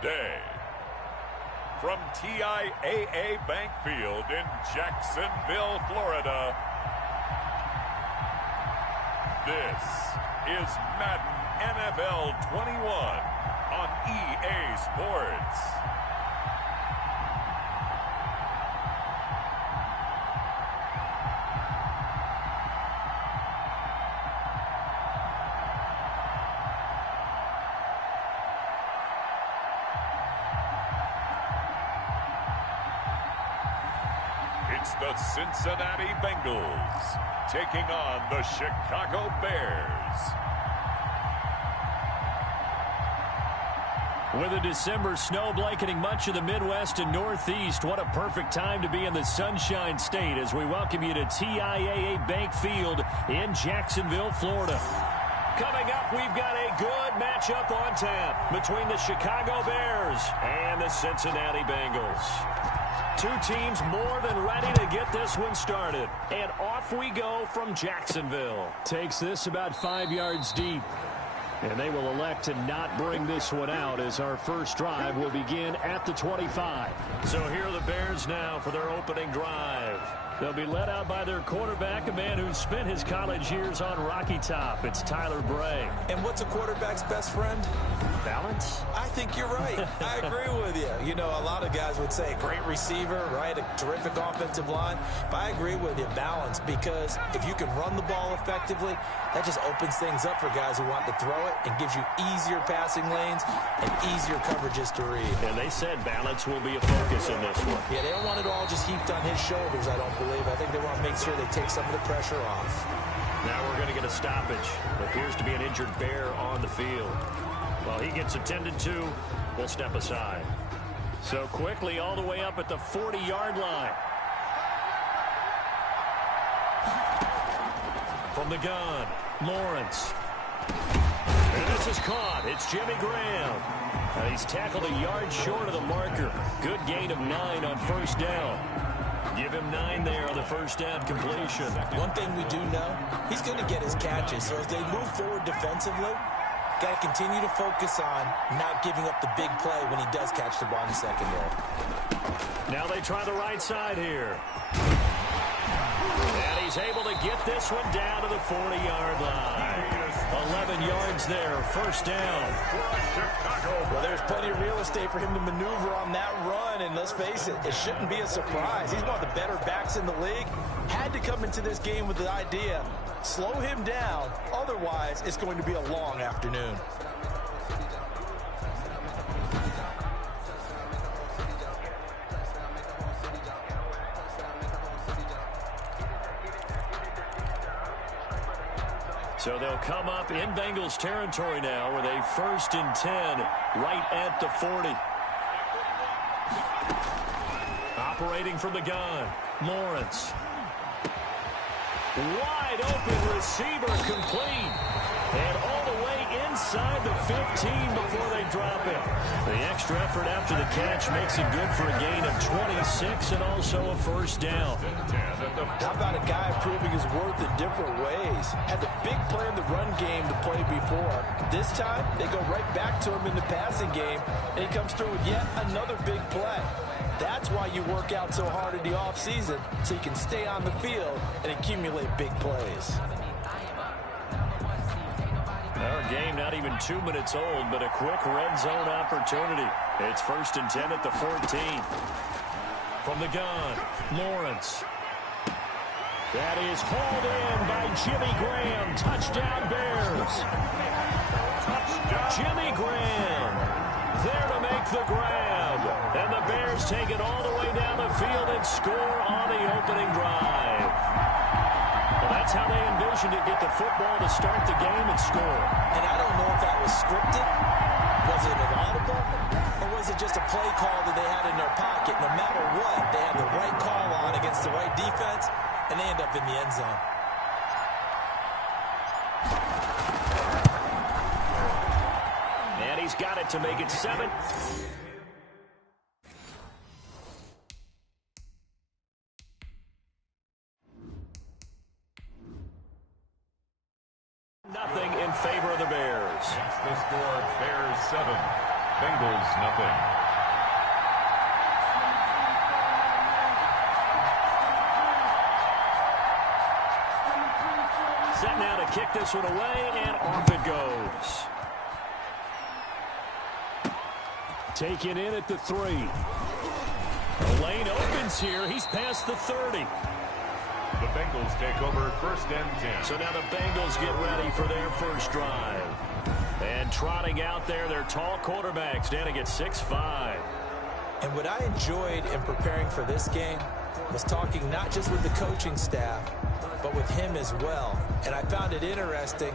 today. From TIAA Bank Field in Jacksonville, Florida, this is Madden NFL 21 on EA Sports. It's the Cincinnati Bengals taking on the Chicago Bears. With a December snow blanketing much of the Midwest and Northeast, what a perfect time to be in the Sunshine State as we welcome you to TIAA Bank Field in Jacksonville, Florida. Coming up, we've got a good matchup on tap between the Chicago Bears and the Cincinnati Bengals. Two teams more than ready to get this one started. And off we go from Jacksonville. Takes this about 5 yards deep. And they will elect to not bring this one out as our first drive will begin at the 25. So here are the Bears now for their opening drive. They'll be led out by their quarterback, a man who spent his college years on Rocky Top. It's Tyler Bray. And what's a quarterback's best friend? Balance? I think you're right. I agree with you. You know, a lot of guys would say great receiver, right? A terrific offensive line. But I agree with you, balance, because if you can run the ball effectively, that just opens things up for guys who want to throw it and gives you easier passing lanes and easier coverages to read. And they said balance will be a focus in this one. Yeah, they don't want it all just heaped on his shoulders, I don't believe. I think they want to make sure they take some of the pressure off. Now we're going to get a stoppage. It appears to be an injured Bear on the field. While he gets attended to, we'll step aside. So quickly all the way up at the 40-yard line. From the gun, Lawrence. And this is caught. It's Jimmy Graham. And he's tackled a yard short of the marker. Good gain of 9 on first down. Give him 9 there on the first down completion. One thing we do know, he's going to get his catches. So as they move forward defensively, got to continue to focus on not giving up the big play when he does catch the ball in the secondary. Now they try the right side here. And he's able to get this one down to the 40-yard line. 11 yards there, first down. Well, there's plenty of real estate for him to maneuver on that run, and let's face it, it shouldn't be a surprise. He's one of the better backs in the league. Had to come into this game with the idea, slow him down, otherwise it's going to be a long afternoon. So they'll come up in Bengals territory now with a 1st and 10 right at the 40. Operating from the gun, Lawrence. Wide open receiver complete. And all the way inside the 15 before they drop it. The extra effort after the catch makes it good for a gain of 26 and also a first down. How about a guy proving his worth in different ways? Had the big play in the run game to play before. This time, they go right back to him in the passing game, and he comes through with yet another big play. That's why you work out so hard in the offseason, so you can stay on the field and accumulate big plays. Our game not even 2 minutes old, but a quick red zone opportunity. It's 1st and 10 at the 14. From the gun, Lawrence. That is hauled in by Jimmy Graham. Touchdown, Bears. Jimmy Graham there to make the grab. And the Bears take it all the way down the field and score on the opening drive. Well, that's how they envisioned it, get the football to start the game and score. And I don't know if that was scripted, was it an audible, or was it just a play call that they had in their pocket? No matter what, they had the right call on against the right defense, and they end up in the end zone. And he's got it to make it 7. Nothing in favor of the Bears. It's the score, Bears 7, Bengals nothing. Set now to kick this one away, and off it goes. Taken in at the 3. The lane opens here. He's past the 30. The Bengals take over 1st and 10. So now the Bengals get ready for their first drive. And trotting out there, their tall quarterback standing at 6'5". And what I enjoyed in preparing for this game was talking not just with the coaching staff, but with him as well. And I found it interesting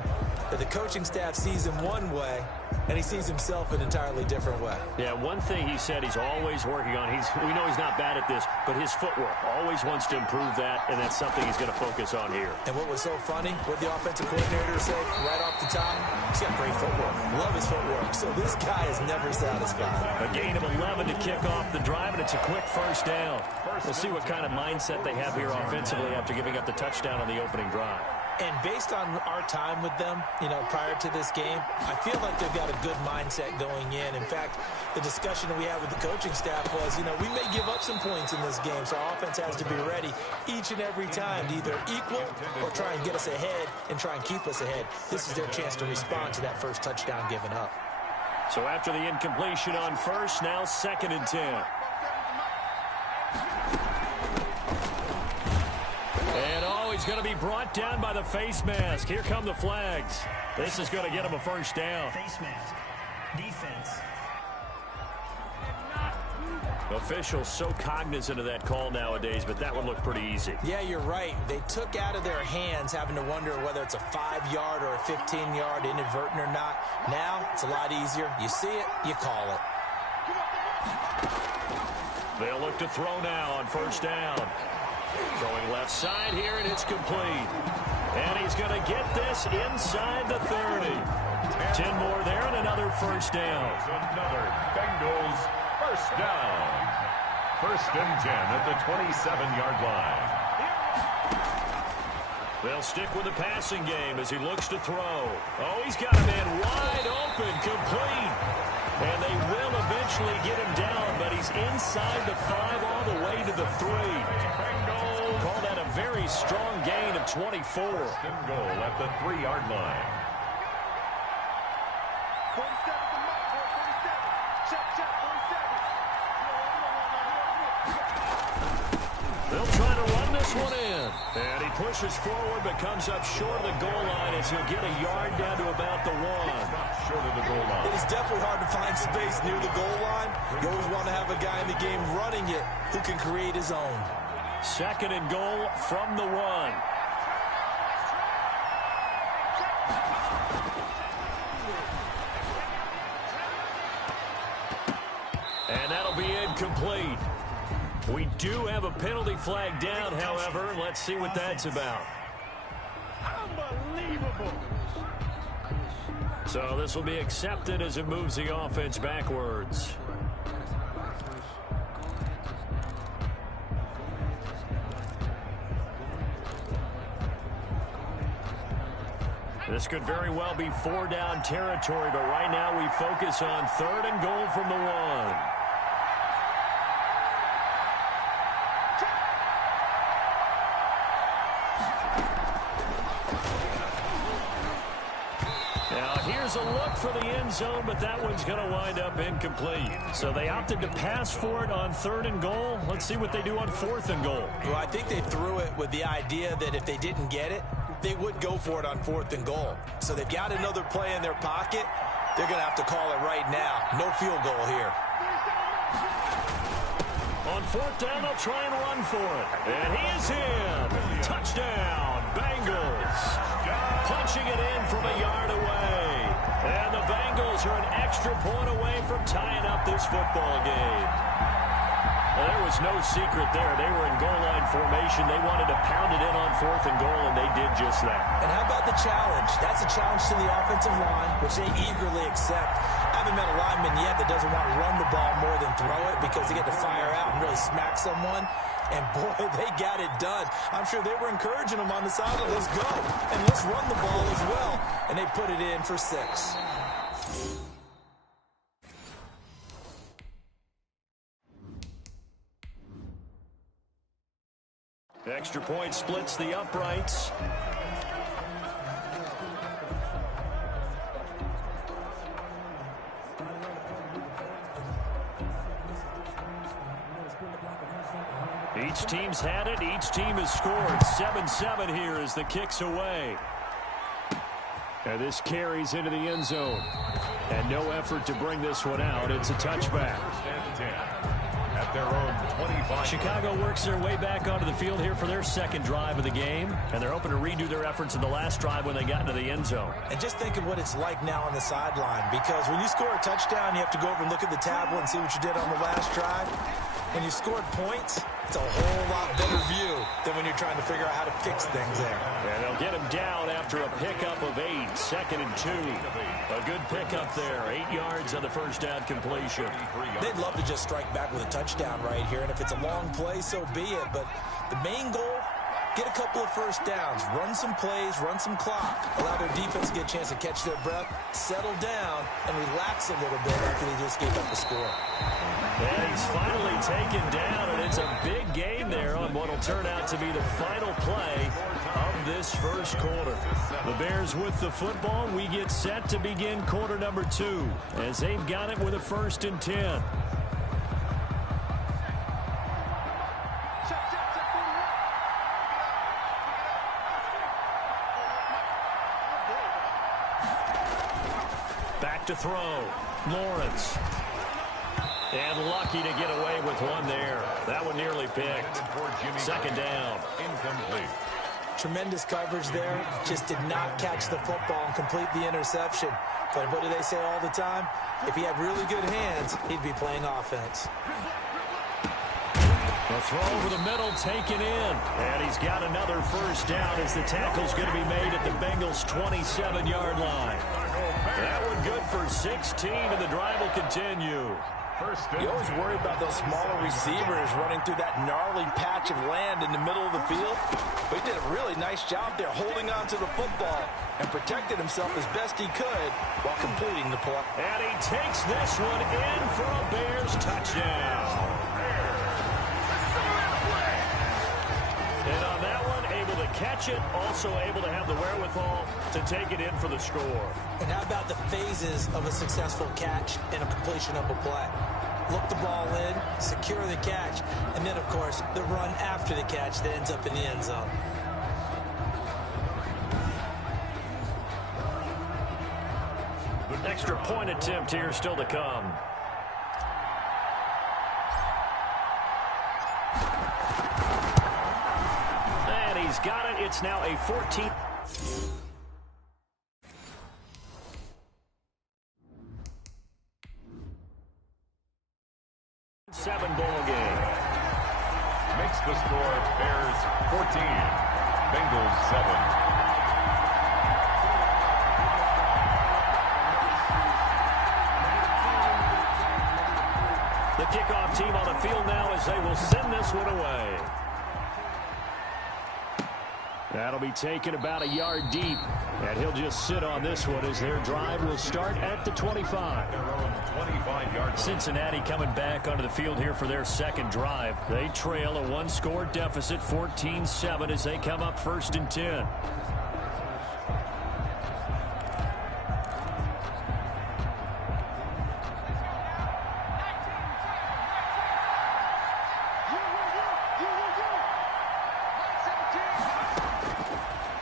that the coaching staff sees him one way, and he sees himself an entirely different way. Yeah, one thing he said he's always working on, we know he's not bad at this, but his footwork, always wants to improve that, and that's something he's going to focus on here. And what was so funny, what the offensive coordinator said right off the top, he's got great footwork. Love his footwork. So this guy is never satisfied. A gain of 11 to kick off the drive, and it's a quick first down. We'll see what kind of mindset they have here offensively after giving up the touchdown on the opening drive. And based on our time with them, prior to this game, I feel like they've got a good mindset going in. In fact, the discussion that we had with the coaching staff was, we may give up some points in this game, so our offense has to be ready each and every time to either equal or try and get us ahead and try and keep us ahead. This is their chance to respond to that first touchdown given up. So after the incompletion on first, now 2nd and 10. He's going to be brought down by the face mask. Here come the flags. This is going to get him a first down. Face mask. Defense. Officials so cognizant of that call nowadays, but that one looked pretty easy. Yeah, you're right. They took out of their hands having to wonder whether it's a 5-yard or a 15-yard inadvertent or not. Now, it's a lot easier. You see it, you call it. They'll look to throw now on first down. Throwing left side here, and it's complete. And he's going to get this inside the 30. 10 more there, and another first down. Another Bengals first down. 1st and 10 at the 27-yard line. They'll stick with the passing game as he looks to throw. Oh, he's got a man wide open, complete. And they will eventually get him down, but he's inside the 5 all the way to the 3. Bengals call that a very strong gain of 24. 1st and goal at the 3-yard line. They'll try to run this one in. And he pushes forward but comes up short of the goal line as he'll get a yard down to about the 1. Short of the goal line. It is definitely hard to find space near the goal line. You always want to have a guy in the game running it who can create his own. 2nd and goal from the 1. And that'll be incomplete. We do have a penalty flag down, however. Let's see what that's about. Unbelievable. So this will be accepted as it moves the offense backwards. This could very well be 4-down territory, but right now we focus on 3rd and goal from the 1. Here's a look for the end zone, but that one's going to wind up incomplete. So they opted to pass for it on 3rd and goal. Let's see what they do on 4th and goal. Well, I think they threw it with the idea that if they didn't get it, they would go for it on 4th and goal. So they've got another play in their pocket. They're going to have to call it right now. No field goal here. On 4th down, they'll try and run for it. And he is in. Touchdown, Bengals. Punching it in from a yard away. And the Bengals are an extra point away from tying up this football game. Well, there was no secret there. They were in goal line formation. They wanted to pound it in on 4th and goal, and they did just that. And how about the challenge? That's a challenge to the offensive line, which they eagerly accept. I haven't met a lineman yet that doesn't want to run the ball more than throw it because they get to fire out and really smack someone. And, boy, they got it done. I'm sure they were encouraging them on the sideline. Let's go. And let's run the ball as well. And they put it in for 6. Extra point splits the uprights. Each team's had it. Each team has scored. 7-7 here as the kick's away. And this carries into the end zone. And no effort to bring this one out. It's a touchback. First and 10 at their own 25. Chicago works their way back onto the field here for their second drive of the game. And they're hoping to redo their efforts in the last drive when they got into the end zone. And just think of what it's like now on the sideline. Because when you score a touchdown, you have to go over and look at the tablet and see what you did on the last drive. When you scored points, it's a whole lot better view than when you're trying to figure out how to fix things there. And they'll get him down after a pickup of 8. 2nd and 2. A good pickup there. 8 yards on the first down completion. They'd love to just strike back with a touchdown right here. And if it's a long play, so be it. But the main goal, get a couple of first downs. Run some plays, run some clock. Allow their defense to get a chance to catch their breath, settle down, and relax a little bit after they just gave up the score. And he's finally taken down, and it's a big gain there on what will turn out to be the final play of this first quarter. The Bears with the football. We get set to begin quarter number 2 as they've got it with a 1st and 10. Back to throw. Lawrence. And lucky to get away with one there. That one nearly picked. 2nd down. Incomplete. Tremendous coverage there. Just did not catch the football and complete the interception. But what do they say all the time? If he had really good hands, he'd be playing offense. The throw over the middle taken in. And he's got another 1st down as the tackle's going to be made at the Bengals' 27-yard line. That one good for 16, and the drive will continue. You always worry about those smaller receivers running through that gnarly patch of land in the middle of the field. But he did a really nice job there holding on to the football and protected himself as best he could while completing the play. And he takes this one in for a Bears touchdown. And on that one, able to catch it, also able to have the wherewithal to take it in for the score. And how about the phases of a successful catch and a completion of a play? Look the ball in, secure the catch, and then, of course, the run after the catch that ends up in the end zone. Extra point attempt here still to come. And he's got it. It's now a 14. Seven-ball game. Makes the score Bears 14, Bengals 7. The kickoff team on the field now as they will send this one away. That'll be taken about a yard deep. And he'll just sit on this one as their drive will start at the 25. Their own 25-yard. Cincinnati coming back onto the field here for their second drive. They trail a one-score deficit, 14-7, as they come up 1st and 10.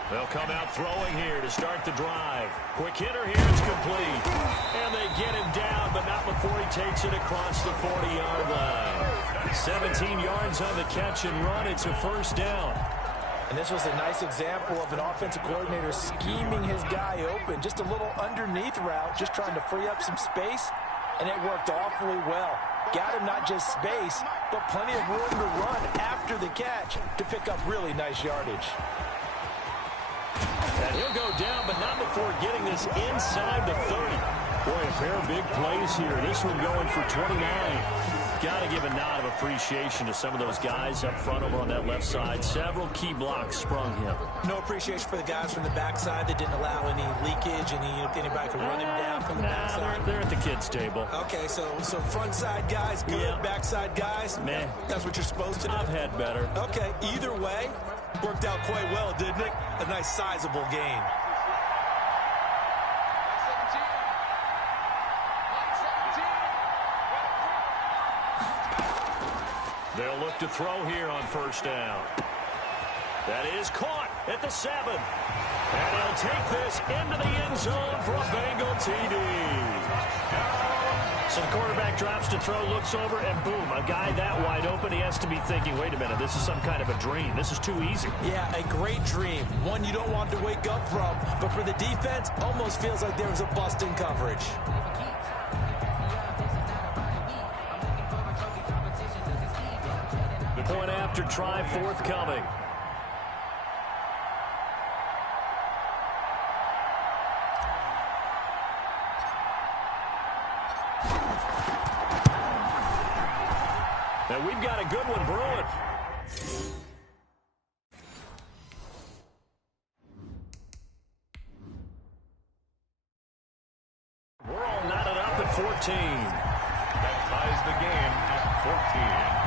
They'll come out throwing here to start the drive. Quick hitter here, it's complete. And they get him down, but not before he takes it across the 40-yard line. 17 yards on the catch and run. It's a 1st down. And this was a nice example of an offensive coordinator scheming his guy open. Just a little underneath route, just trying to free up some space, and it worked awfully well. Got him not just space, but plenty of room to run after the catch to pick up really nice yardage. And he'll go down, but not before getting this inside the 30. Boy, a pair of big plays here. This one going for 29. Got to give a nod of appreciation to some of those guys up front over on that left side. Several key blocks sprung him. No appreciation for the guys from the backside that didn't allow any leakage, and if anybody could run him down. from the backside? They're at the kids' table. Okay, so front side guys, good. Yeah. Backside guys, meh. That's what you're supposed to do? I've had better. Okay, either way, worked out quite well, didn't it? A nice sizable gain. They'll look to throw here on first down. That is caught at the 7. And he'll take this into the end zone for a Bengal TD. So the quarterback drops to throw, looks over, and boom, a guy that wide open. He has to be thinking, wait a minute, this is some kind of a dream. This is too easy. Yeah, a great dream. One you don't want to wake up from. But for the defense, almost feels like there was a bust in coverage. The point after try forthcoming. And we've got a good one brewing. We're all knotted up at 14. That ties the game at 14.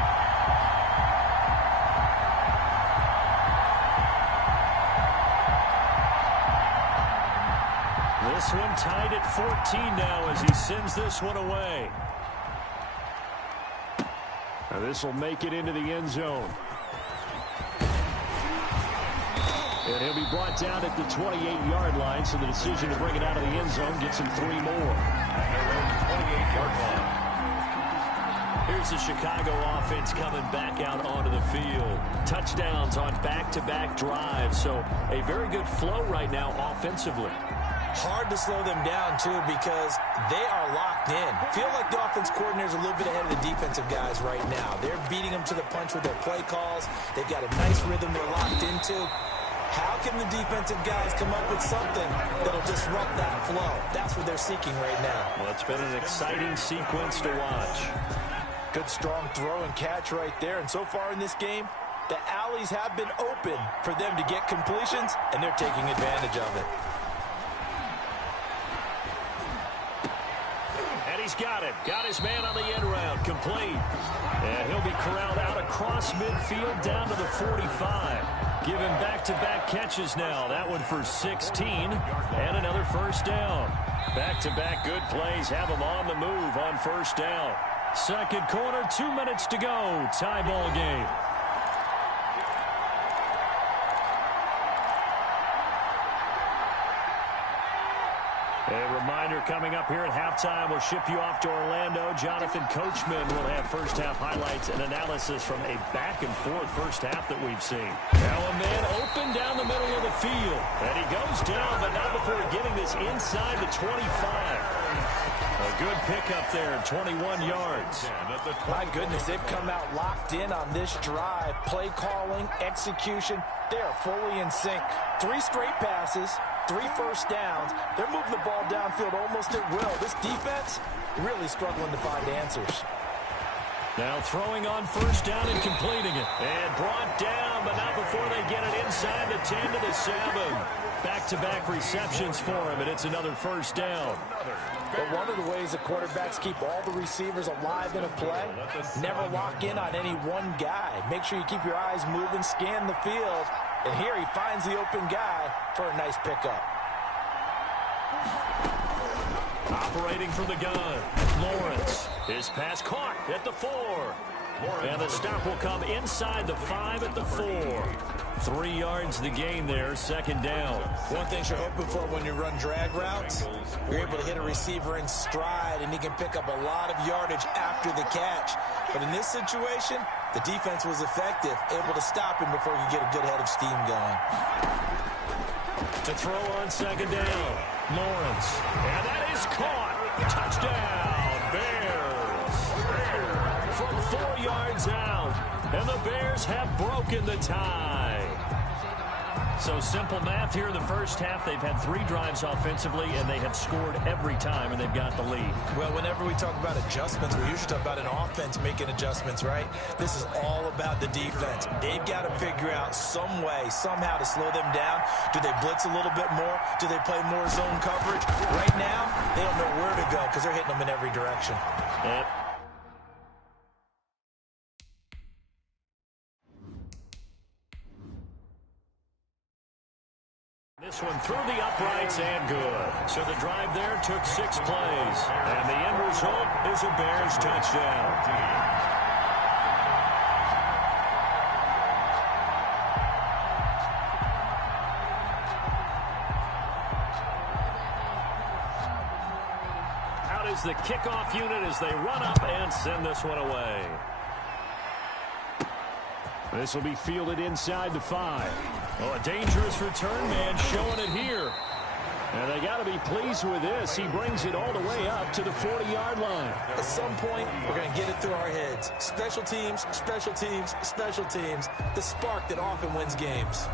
This one tied at 14 now as he sends this one away. Now this will make it into the end zone. And he'll be brought down at the 28-yard line, so the decision to bring it out of the end zone gets him 3 more. At their own 28-yard line. Here's the Chicago offense coming back out onto the field. Touchdowns on back-to-back drives, so a very good flow right now offensively. Hard to slow them down, too, because they are locked in. Feel like the offense coordinator's a little bit ahead of the defensive guys right now. They're beating them to the punch with their play calls. They've got a nice rhythm they're locked into. How can the defensive guys come up with something that'll disrupt that flow? That's what they're seeking right now. Well, it's been an exciting sequence to watch. Good, strong throw and catch right there. And so far in this game, the alleys have been open for them to get completions, and they're taking advantage of it. He's got it. Got his man on the end round. Complete. And he'll be corralled out across midfield down to the 45. Give him back-to-back catches now. That one for 16. And another first down. Back-to-back good plays have him on the move on first down. Second quarter, 2 minutes to go. Tie ball game. A reminder coming up here at halftime, we'll ship you off to Orlando. Jonathan Coachman will have first-half highlights and analysis from a back-and-forth first half that we've seen. Now a man open down the middle of the field. And he goes down, but not before getting this inside the 25. A good pickup there, 21 yards. My goodness, they've come out locked in on this drive. Play calling, execution, they are fully in sync. 3 straight passes. 3 first downs. They're moving the ball downfield almost at will. This defense really struggling to find answers. Now throwing on first down and completing it. And brought down, but not before they get it inside the 10 to the 7. Back-to-back receptions for him, and it's another first down. But one of the ways the quarterbacks keep all the receivers alive in a play, never lock in on any one guy. Make sure you keep your eyes moving, scan the field. And here he finds the open guy for a nice pickup. Operating from the gun, Lawrence. His pass caught at the 4. And the stop will come inside the 5 at the 4. 3 yards the gain there, second down. One thing you're hoping for when you run drag routes, you're able to hit a receiver in stride, and he can pick up a lot of yardage after the catch. But in this situation, the defense was effective, able to stop him before he could get a good head of steam going. To throw on second down, Lawrence. And that is caught. Touchdown, Bears. From 4 yards out, and the Bears have broken the tie. So simple math here in the first half. They've had 3 drives offensively, and they have scored every time, and they've got the lead. Well, whenever we talk about adjustments, we usually talk about an offense making adjustments, right? This is all about the defense. They've got to figure out some way, somehow to slow them down. Do they blitz a little bit more? Do they play more zone coverage? Right now, they don't know go because they're hitting them in every direction. Yep. This one through the uprights and good. So the drive there took 6 plays. And the end result is a Bears touchdown. Out is the kickoff unit as they run up and send this one away. This will be fielded inside the 5. Oh, a dangerous return man showing it here. And they got to be pleased with this. He brings it all the way up to the 40-yard line. At some point, we're going to get it through our heads. Special teams, special teams, special teams. The spark that often wins games.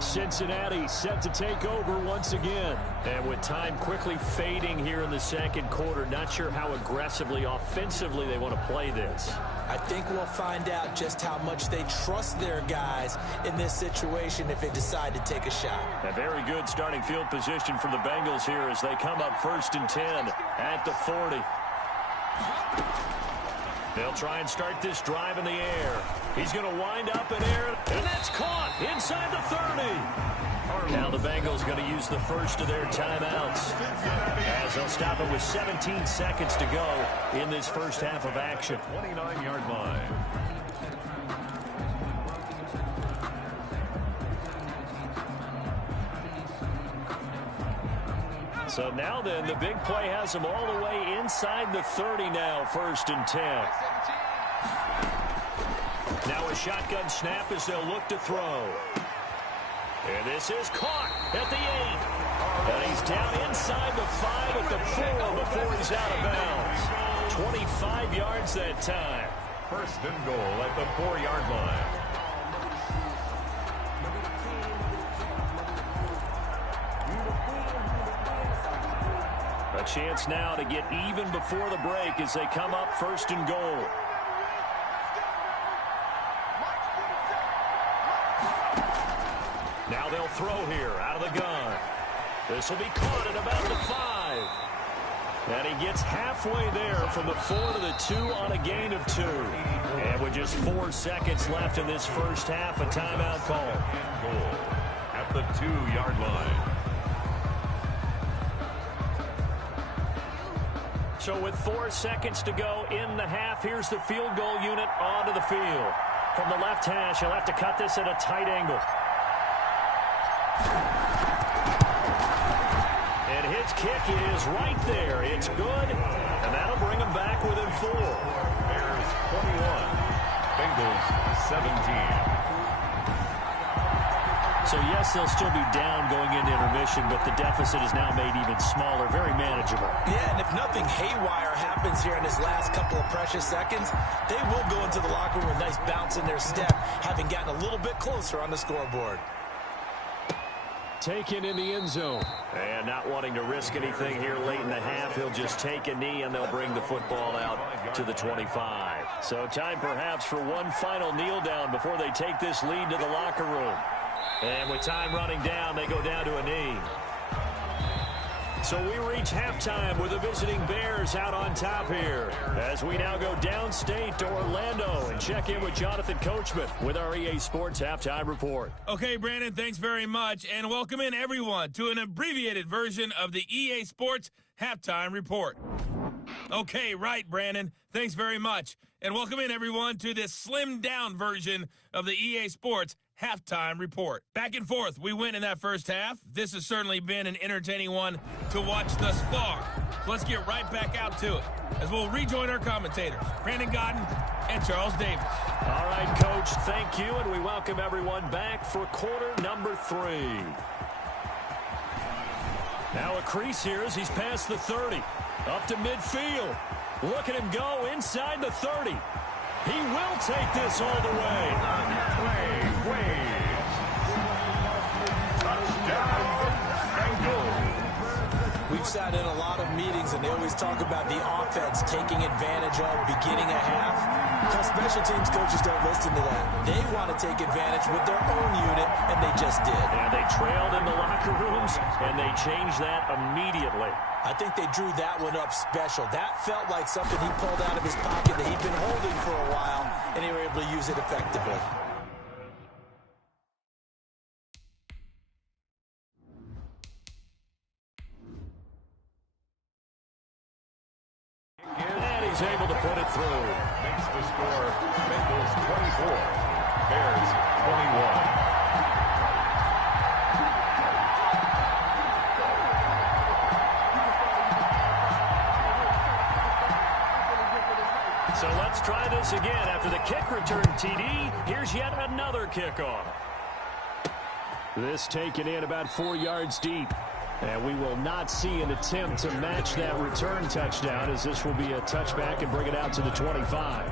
Cincinnati set to take over once again. And with time quickly fading here in the second quarter, not sure how aggressively, offensively they want to play this. I think we'll find out just how much they trust their guys in this situation if they decide to take a shot. A very good starting field position for the Bengals here as they come up 1st and 10 at the 40. They'll try and start this drive in the air. He's going to wind up in air, and that's caught inside the 30. Now the Bengals going to use the first of their timeouts as they'll stop it with 17 seconds to go in this first half of action. 29-yard line. So now then, the big play has them all the way inside the 30 now, 1st and 10. Now a shotgun snap as they'll look to throw. And this is caught at the 8. And he's down inside the 5 at the 4 before he's out of bounds. 25 yards that time. 1st and goal at the 4-yard line. A chance now to get even before the break as they come up 1st and goal. Now they'll throw here out of the gun. This will be caught at about the 5. And he gets halfway there from the 4 to the 2 on a gain of 2. And with just 4 seconds left in this first half, a timeout call. Goal at the 2-yard line. So with 4 seconds to go in the half, here's the field goal unit onto the field. From the left hash, he'll have to cut this at a tight angle. And his kick is right there. It's good, and that'll bring him back within 4. Bears 21, Bengals 17. So, yes, they'll still be down going into intermission, but the deficit is now made even smaller, very manageable. Yeah, and if nothing haywire happens here in his last couple of precious seconds, they will go into the locker room with a nice bounce in their step, having gotten a little bit closer on the scoreboard. Taken in the end zone. And not wanting to risk anything here late in the half, he'll just take a knee, and they'll bring the football out to the 25. So time perhaps for one final kneel down before they take this lead to the locker room. And with time running down, they go down to a knee. So we reach halftime with the visiting Bears out on top here as we now go downstate to Orlando and check in with Jonathan Coachman with our EA Sports Halftime Report. Okay, Brandon, thanks very much, and welcome in everyone to an abbreviated version of the EA Sports Halftime Report. Okay, right, Brandon, thanks very much, and welcome in everyone to this slimmed-down version of the EA Sports Halftime Report. Back and forth, we win in that first half. This has certainly been an entertaining one to watch thus far. So let's get right back out to it as we'll rejoin our commentators, Brandon Godden and Charles Davis. All right, Coach, thank you, and we welcome everyone back for quarter number 3. Now a crease here as he's past the 30, up to midfield. Look at him go inside the 30. He will take this all the way. We've We've sat in a lot of meetings, and they always talk about the offense taking advantage of beginning a half. Special teams coaches don't listen to that. They want to take advantage with their own unit, and they just did. And they trailed in the locker rooms, and they changed that immediately. I think they drew that one up special. That felt like something he pulled out of his pocket that he'd been holding for a while, and they were able to use it effectively. And he's able to put it through. Makes the score Bengals 24, Bears 21. So let's try this again. After the kick return TD, here's yet another kickoff. This taken in about 4 yards deep. And we will not see an attempt to match that return touchdown, as this will be a touchback and bring it out to the 25.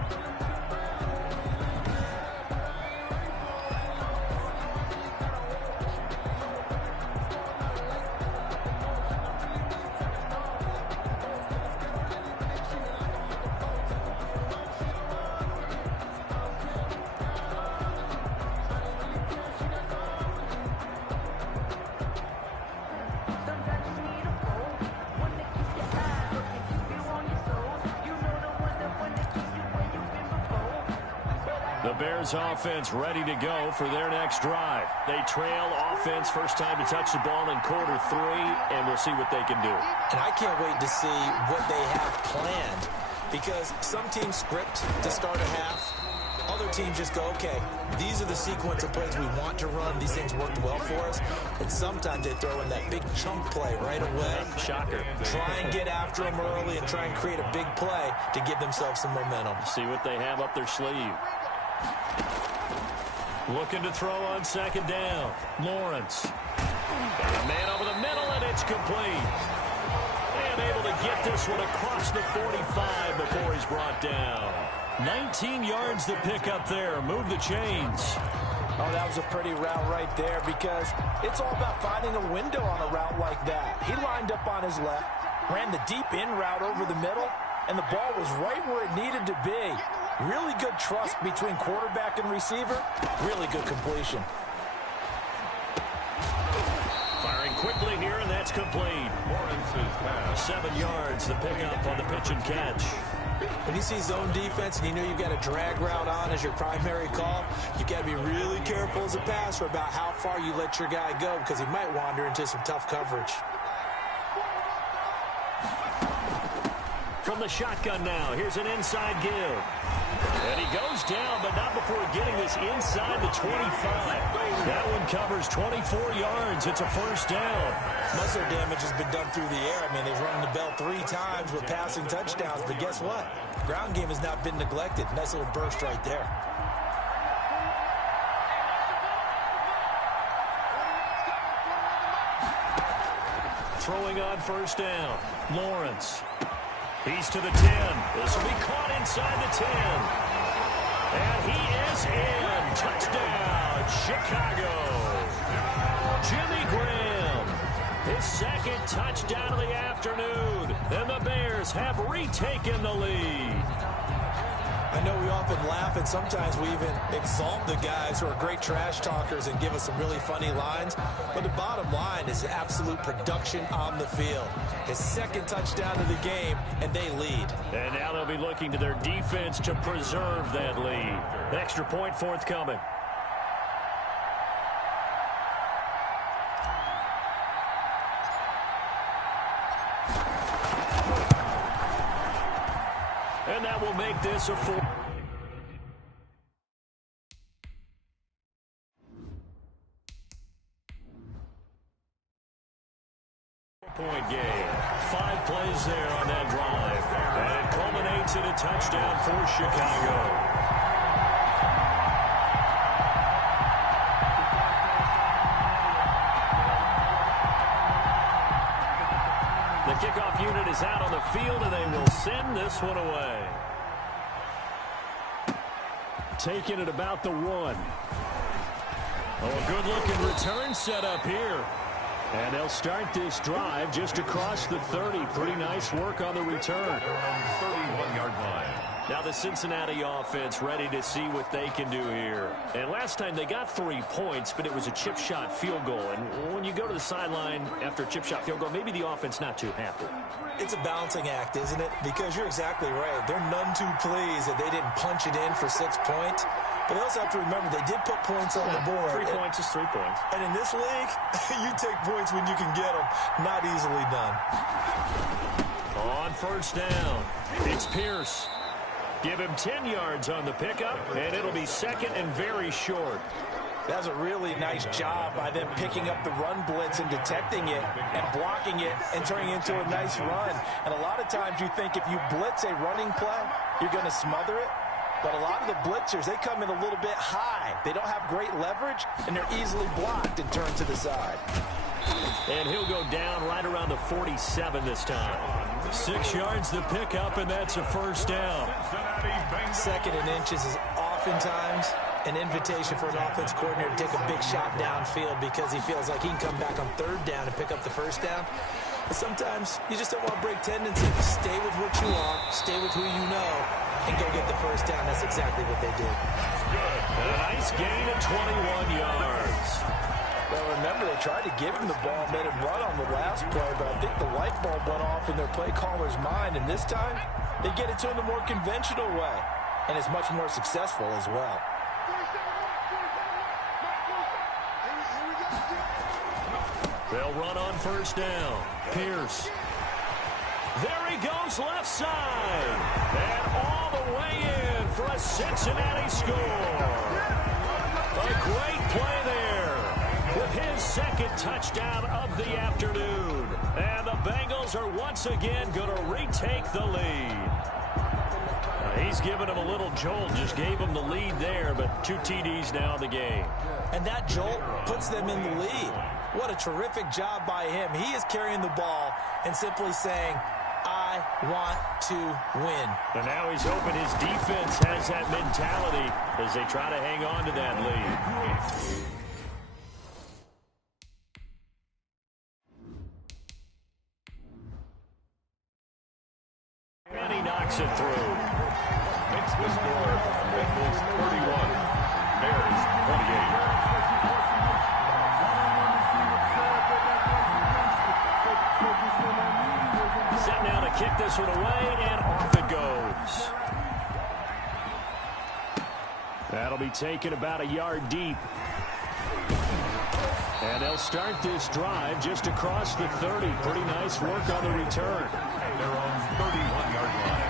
The Bears offense ready to go for their next drive. They trail offense, first time to touch the ball in quarter 3, and we'll see what they can do. And I can't wait to see what they have planned, because some teams script to start a half. Other teams just go, okay, these are the sequence of plays we want to run. These things worked well for us. And sometimes they throw in that big chunk play right away. Shocker. Try and get after them early and try and create a big play to give themselves some momentum. See what they have up their sleeve. Looking to throw on second down. Lawrence. And a man over the middle, and it's complete. And able to get this one across the 45 before he's brought down. 19 yards to pick up there. Move the chains. Oh, that was a pretty route right there, because it's all about finding a window on a route like that. He lined up on his left, ran the deep in route over the middle, and the ball was right where it needed to be. Really good trust between quarterback and receiver. Really good completion. Firing quickly here, and that's complete. Lawrence's pass. 7 yards to pick up on the pitch and catch. When you see zone defense and you know you've got a drag route on as your primary call, you've got to be really careful as a passer about how far you let your guy go, because he might wander into some tough coverage. From the shotgun now, here's an inside give. And he goes down, but not before getting this inside the 25. That one covers 24 yards. It's a first down. Most of their damage has been done through the air. I mean, they've rung the bell 3 times with passing touchdowns, but guess what? Ground game has not been neglected. Nice little burst right there. Throwing on first down. Lawrence. He's to the 10. This will be caught inside the 10. And he is in. Touchdown, Chicago. Jimmy Graham. His second touchdown of the afternoon. And the Bears have retaken the lead. I know we often laugh, and sometimes we even exalt the guys who are great trash talkers and give us some really funny lines. But the bottom line is absolute production on the field. His second touchdown of the game, and they lead. And now they'll be looking to their defense to preserve that lead. Extra point forthcoming. And that will make this a 4-point game. 5 plays there on that drive. And it culminates in a touchdown for Chicago. The kickoff unit is out on the field, and they will send this one away. Taking it about the 1. Oh, a good-looking return set up here. And they'll start this drive just across the 30. Pretty nice work on the return. 31-yard line. Now the Cincinnati offense ready to see what they can do here. And last time they got 3 points, but it was a chip shot field goal. And when you go to the sideline after a chip shot field goal, maybe the offense not too happy. It's a balancing act, isn't it? Because you're exactly right. They're none too pleased that they didn't punch it in for 6 points. But they also have to remember they did put points on the board. 3 points is 3 points. And in this league, you take points when you can get them. Not easily done. On first down, it's Pierce. Give him 10 yards on the pickup, and it'll be second and very short. That's a really nice job by them picking up the run blitz and detecting it and blocking it and turning it into a nice run. And a lot of times you think if you blitz a running play, you're going to smother it. But a lot of the blitzers, they come in a little bit high. They don't have great leverage, and they're easily blocked and turned to the side. And he'll go down right around the 47 this time. 6 yards the pickup, and that's a first down. Second and inches is oftentimes an invitation for an offense coordinator to take a big shot downfield because he feels like he can come back on third down and pick up the first down. But sometimes you just don't want to break tendencies. Stay with what you are, stay with who you know, and go get the first down. That's exactly what they did. And a nice gain of 21 yards. Well, remember, they tried to give him the ball and let him run on the last play, but I think the light bulb went off in their play caller's mind, and this time they get it to him the more conventional way, and it's much more successful as well. They'll run on first down. Pierce. There he goes left side. And all the way in for a Cincinnati score. A great play there with his second touchdown of the afternoon. And the Bengals are once again going to retake the lead. He's given him a little jolt, just gave him the lead there, but 2 TDs now in the game. And that jolt puts them in the lead. What a terrific job by him. He is carrying the ball and simply saying, I want to win. And now he's hoping his defense has that mentality as they try to hang on to that lead. And he knocks it through. Makes the score Bengals 31, Bears 28. Set now to kick this one away, and off it goes. That'll be taken about a yard deep. And they'll start this drive just across the 30. Pretty nice work on the return. They're on 31-yard line.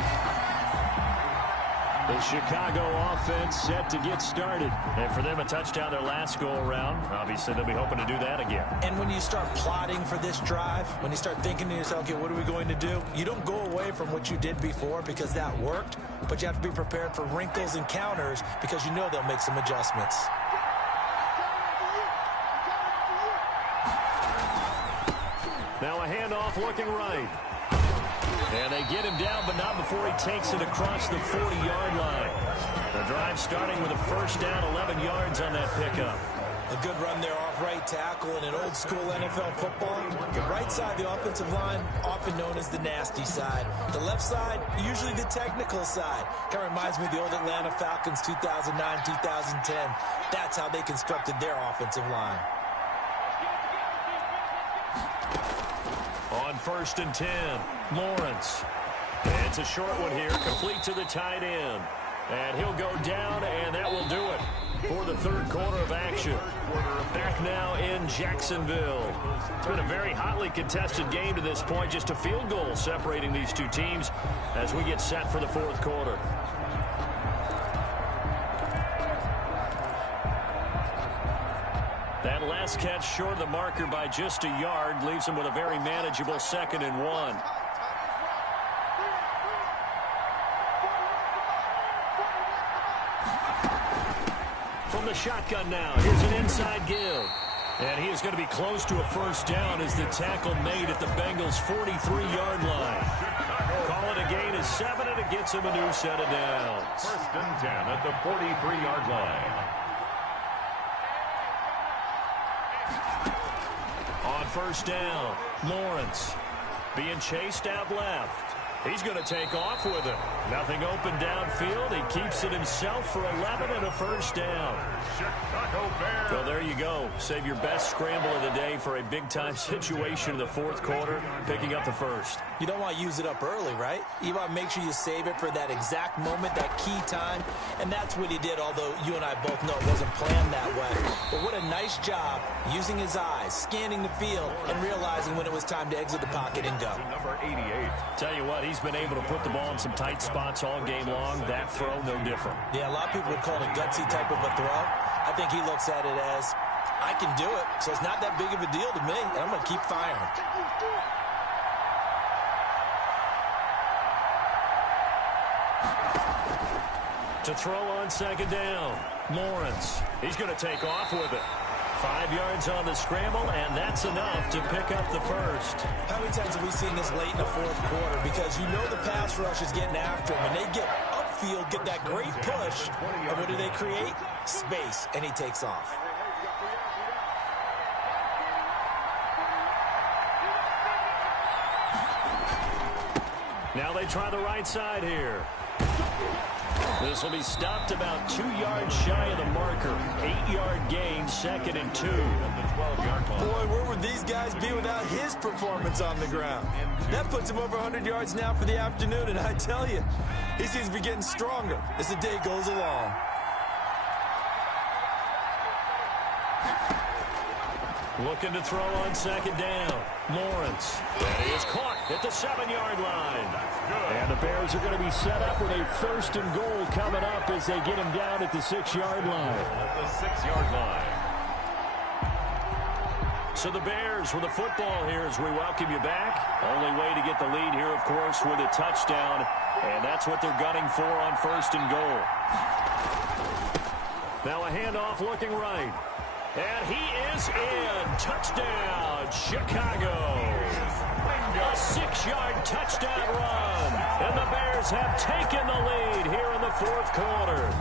The Chicago offense set to get started. And for them, a touchdown their last go-around. Obviously, they'll be hoping to do that again. And when you start plotting for this drive, when you start thinking to yourself, okay, what are we going to do? You don't go away from what you did before because that worked, but you have to be prepared for wrinkles and counters because you know they'll make some adjustments. Now a handoff looking right. And they get him down, but not before he takes it across the 40-yard line. The drive starting with a first down, 11 yards on that pickup. A good run there off right tackle in an old-school NFL football. The right side of the offensive line, often known as the nasty side. The left side, usually the technical side. Kind of reminds me of the old Atlanta Falcons 2009, 2010. That's how they constructed their offensive line. On first and 10, Lawrence. And it's a short one here, complete to the tight end. And he'll go down, and that will do it for the third quarter of action. Back now in Jacksonville. It's been a very hotly contested game to this point. Just a field goal separating these two teams as we get set for the fourth quarter. That last catch short of the marker by just a yard leaves him with a very manageable 2nd and 1. From the shotgun now, here's an inside give. And he is going to be close to a first down as the tackle made at the Bengals' 43-yard line. Call it a gain of 7, and it gets him a new set of downs. First and 10 at the 43-yard line. On first down. Lawrence being chased out left. He's going to take off with it. Nothing open downfield. He keeps it himself for 11 and a first down. Chicago Bears. Well, there you go. Save your best scramble of the day for a big-time situation in the fourth quarter, picking up the first. You don't want to use it up early, right? You want to make sure you save it for that exact moment, that key time, and that's what he did, although you and I both know it wasn't planned that way. But what a nice job using his eyes, scanning the field, and realizing when it was time to exit the pocket and go. Number 88. Tell you what, he's been able to put the ball in some tight spots all game long. That throw, no different. Yeah, a lot of people would call it a gutsy type of a throw. I think he looks at it as, I can do it, so it's not that big of a deal to me, and I'm going to keep firing. To throw on second down, Lawrence. He's going to take off with it. 5 yards on the scramble, and that's enough to pick up the first. How many times have we seen this late in the fourth quarter? Because you know the pass rush is getting after him. When they get upfield, get that great push, and what do they create? Space, and he takes off. Now they try the right side here. This will be stopped about 2 yards shy of the marker. 8-yard gain, 2nd and 2. Boy, where would these guys be without his performance on the ground? That puts him over 100 yards now for the afternoon, and I tell you, he seems to be getting stronger as the day goes along. Looking to throw on second down. Lawrence. That is caught at the 7-yard line. And the Bears are going to be set up with a 1st and goal coming up as they get him down at the 6-yard line. At the 6-yard line. So the Bears with the football here as we welcome you back. Only way to get the lead here, of course, with a touchdown. And that's what they're gunning for on 1st and goal. Now a handoff looking right. And he is in. Touchdown, Chicago. A 6-yard touchdown run. And the Bears have taken the lead here in the fourth quarter.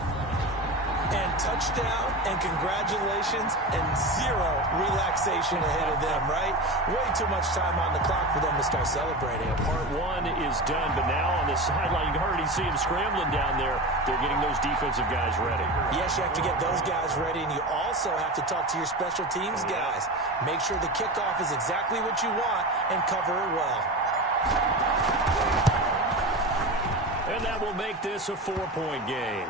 And touchdown and congratulations and zero relaxation ahead of them, right? Way too much time on the clock for them to start celebrating. Part one is done, but now on the sideline, you already see him scrambling down there. They're getting those defensive guys ready. Yes, you have to get those guys ready, and you also have to talk to your special teams guys. Make sure the kickoff is exactly what you want and cover it well. And that will make this a 4-point game.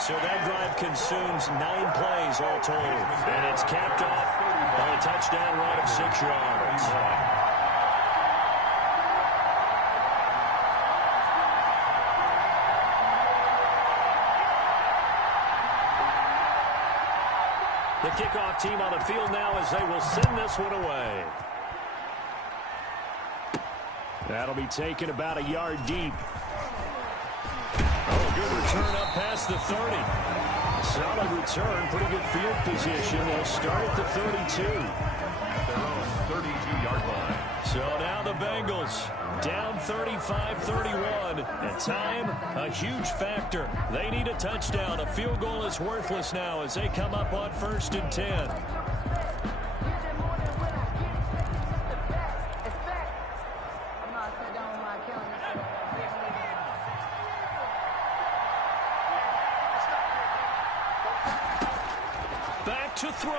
So that drive consumes 9 plays all told. And it's capped off by a touchdown run of 6 yards. The kickoff team on the field now as they will send this one away. That'll be taken about a yard deep. Oh, good return up past the 30. Solid return, pretty good field position. They'll start at the 32. Their own 32-yard line. So now the Bengals down 35-31. And time, a huge factor. They need a touchdown. A field goal is worthless now as they come up on 1st and 10. To throw.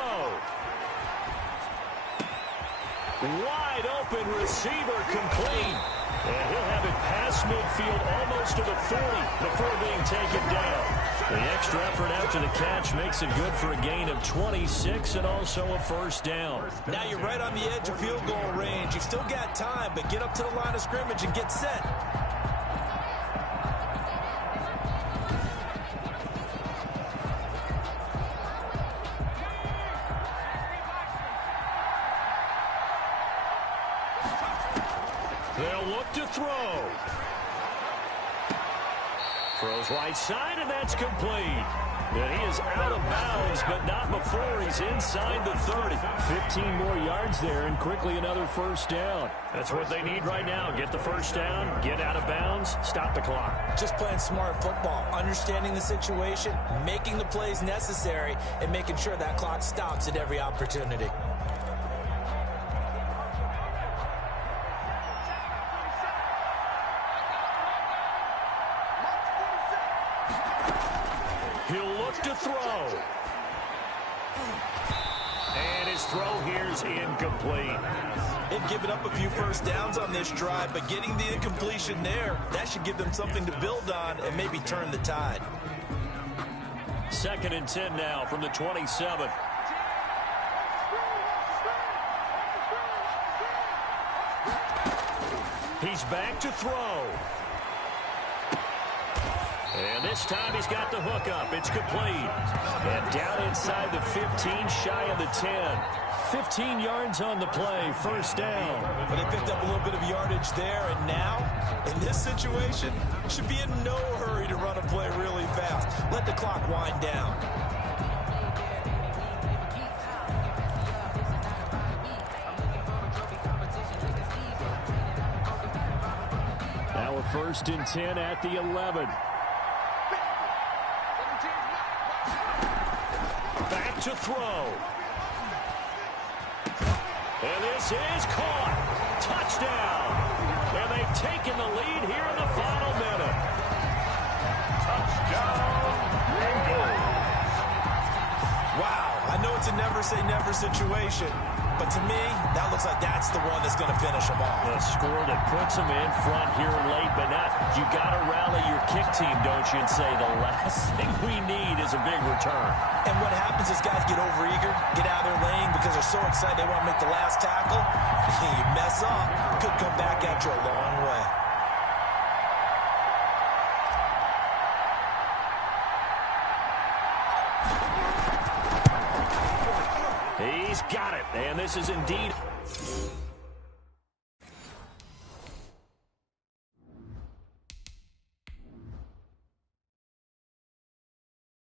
Wide open receiver complete. And he'll have it past midfield almost to the 40 before being taken down. The extra effort after the catch makes it good for a gain of 26 and also a 1st down. Now you're right on the edge of field goal range. You've still got time, but get up to the line of scrimmage and get set. They'll look to throw. Throws right side, and that's complete. And he is out of bounds, but not before he's inside the 30. 15 more yards there, and quickly another first down. That's what they need right now. Get the first down, get out of bounds, stop the clock. Just playing smart football, understanding the situation, making the plays necessary, and making sure that clock stops at every opportunity. He'll look to throw. And his throw here's incomplete. They've given up a few first downs on this drive, but getting the incompletion there, that should give them something to build on and maybe turn the tide. 2nd and 10 now from the 27. He's back to throw. And this time he's got the hook up. It's complete. And down inside the 15, shy of the 10. 15 yards on the play, first down. But they picked up a little bit of yardage there, and now, in this situation, should be in no hurry to run a play really fast. Let the clock wind down. Now a 1st and 10 at the 11. Back to throw. And this is caught. Touchdown. And they've taken the lead here in the final minute. Touchdown, Bengals. Wow, I know it's a never-say-never situation, but to me, that looks like that's the one that's going to finish them off. The score that puts them in front here late, but not. You got to rally your kick team, don't you, and say the last thing we need is a big return. And what happens is guys get overeager, get out of their lane because they're so excited they want to make the last tackle. You mess up, could come back at you a long way. He's got it, and this is indeed...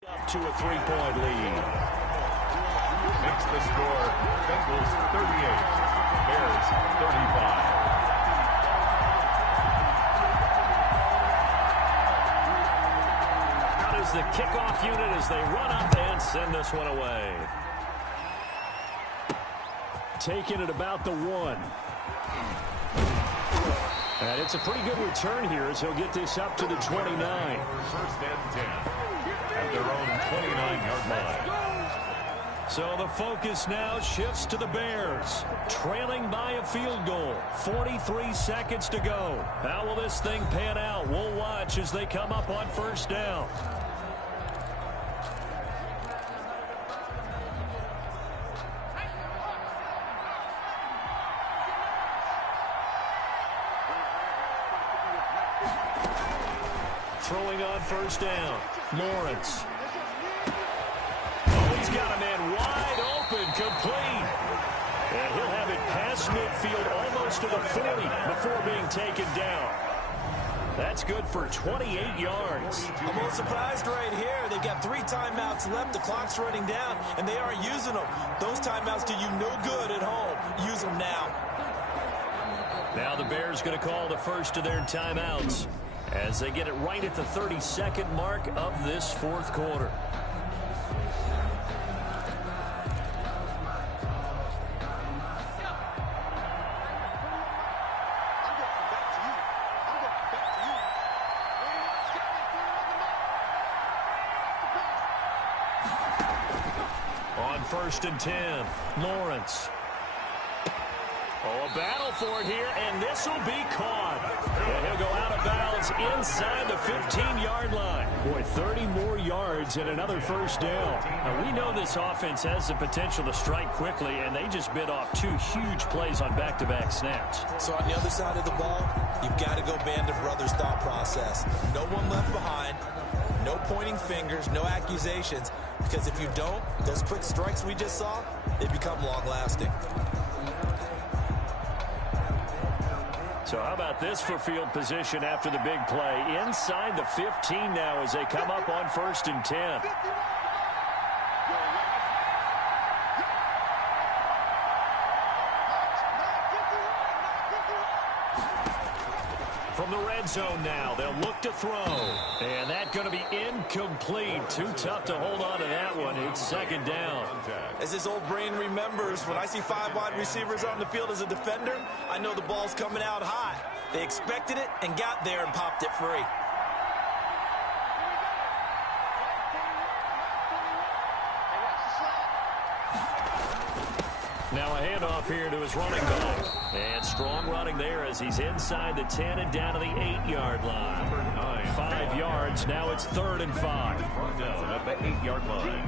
up to a 3-point lead. Makes the score Bengals 38, Bears 35. Out is the kickoff unit as they run up and send this one away. Taking it about the 1. And it's a pretty good return here as he'll get this up to the 29. 1st and 10 at their own 29-yard line. So the focus now shifts to the Bears, trailing by a field goal. 43 seconds to go. How will this thing pan out? We'll watch as they come up on 1st down. Throwing on 1st down, Lawrence. Oh, he's got a man wide open, complete. And he'll have it past midfield almost to the 40 before being taken down. That's good for 28 yards. I'm a little surprised right here. They've got 3 timeouts left. The clock's running down, and they aren't using them. Those timeouts do you no good at home. Use them now. Now the Bears going to call the first of their timeouts as they get it right at the 32nd mark of this 4th quarter. On 1st and 10, Lawrence. Oh, a battle for it here, and this will be caught. And he'll go out of bounds inside the 15-yard line. Boy, 30 more yards and another 1st down. Now, we know this offense has the potential to strike quickly, and they just bit off 2 huge plays on back-to-back snaps. So on the other side of the ball, you've got to go Band of Brothers thought process. No one left behind, no pointing fingers, no accusations, because if you don't, those quick strikes we just saw, they become long-lasting. So how about this for field position after the big play? Inside the 15 now as they come up on 1st and 10. From the red zone now, they'll look to throw. And that's going to be incomplete. Too tough to hold on to that one. It's second down. As his old brain remembers, when I see 5 wide receivers on the field as a defender, I know the ball's coming out hot. They expected it and got there and popped it free. Now a handoff here to his running back. And strong running there as he's inside the 10 and down to the 8-yard line. 5 yards. Now it's 3rd and 5. Down at the 8-yard line.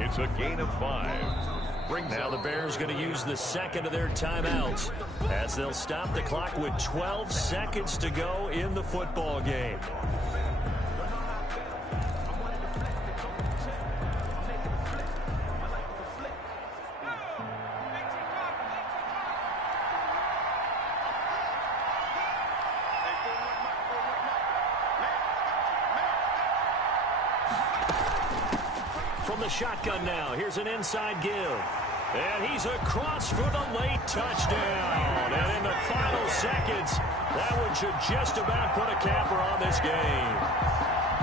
It's a gain of 5. Now the Bears going to use the second of their timeouts as they'll stop the clock with 12 seconds to go in the football game. From the shotgun now, here's an inside give. And he's across for the late touchdown. And in the final seconds, that one should just about put a capper on this game.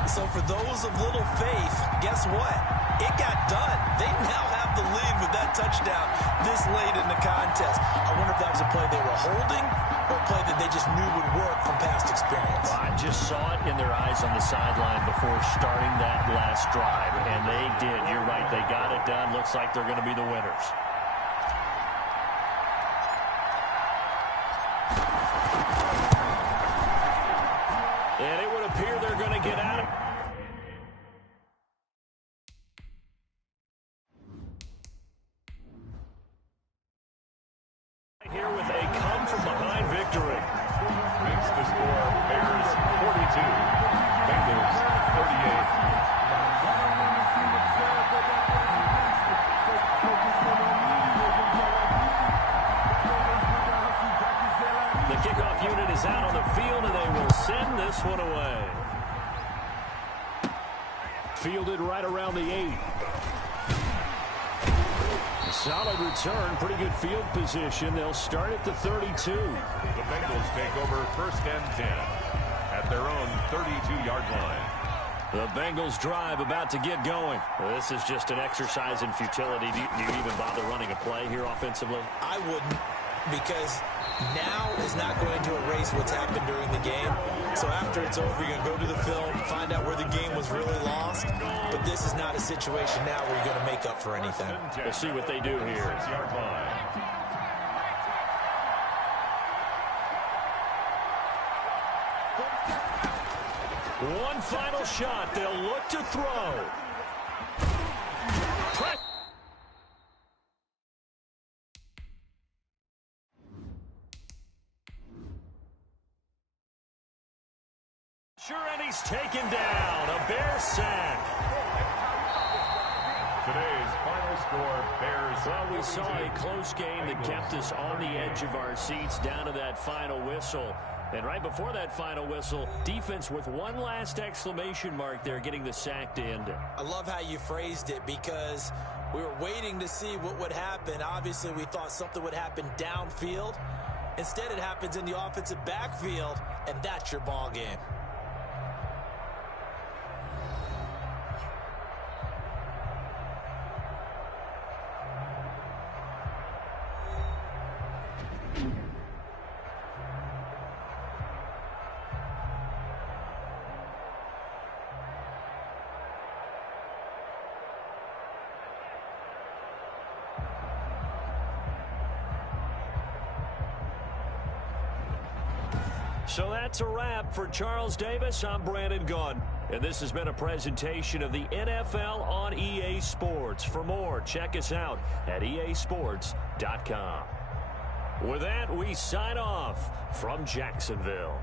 So for those of little faith, guess what? It got done. They now have the lead with that touchdown this late in the contest. I wonder if that was a play they were holding or a play that they just knew would work from past experience. I just saw it in their eyes on the sideline before starting that last drive, and they did. You're right. They got it done. Looks like they're going to be the winners. And it would appear they're going to get out of it. Here with a come-from-behind victory. Makes the score Bears 42, Bengals 38. The kickoff unit is out on the field, and they will send this one away. Fielded right around the 8. Solid return, pretty good field position. They'll start at the 32. The Bengals take over 1st and 10 at their own 32-yard line. The Bengals drive about to get going. This is just an exercise in futility. Do you even bother running a play here offensively? I wouldn't, because now is not going to erase what's happened during the game. So after it's over, you're going to go to the film, find out where the game was really lost. But this is not a situation now where you're going to make up for anything. We'll see what they do here. 6-yard line. One final shot. They'll look to throw. And he's taken down. A Bears sack. Today's final score, Bears. Well, we saw a close game that kept us on the edge of our seats down to that final whistle. And right before that final whistle, defense with one last exclamation mark there, getting the sack to end it. I love how you phrased it, because we were waiting to see what would happen. Obviously, we thought something would happen downfield. Instead, it happens in the offensive backfield, and that's your ball game. So that's a wrap for Charles Davis. I'm Brandon Gunn, and this has been a presentation of the NFL on EA Sports. For more, check us out at easports.com. With that, we sign off from Jacksonville.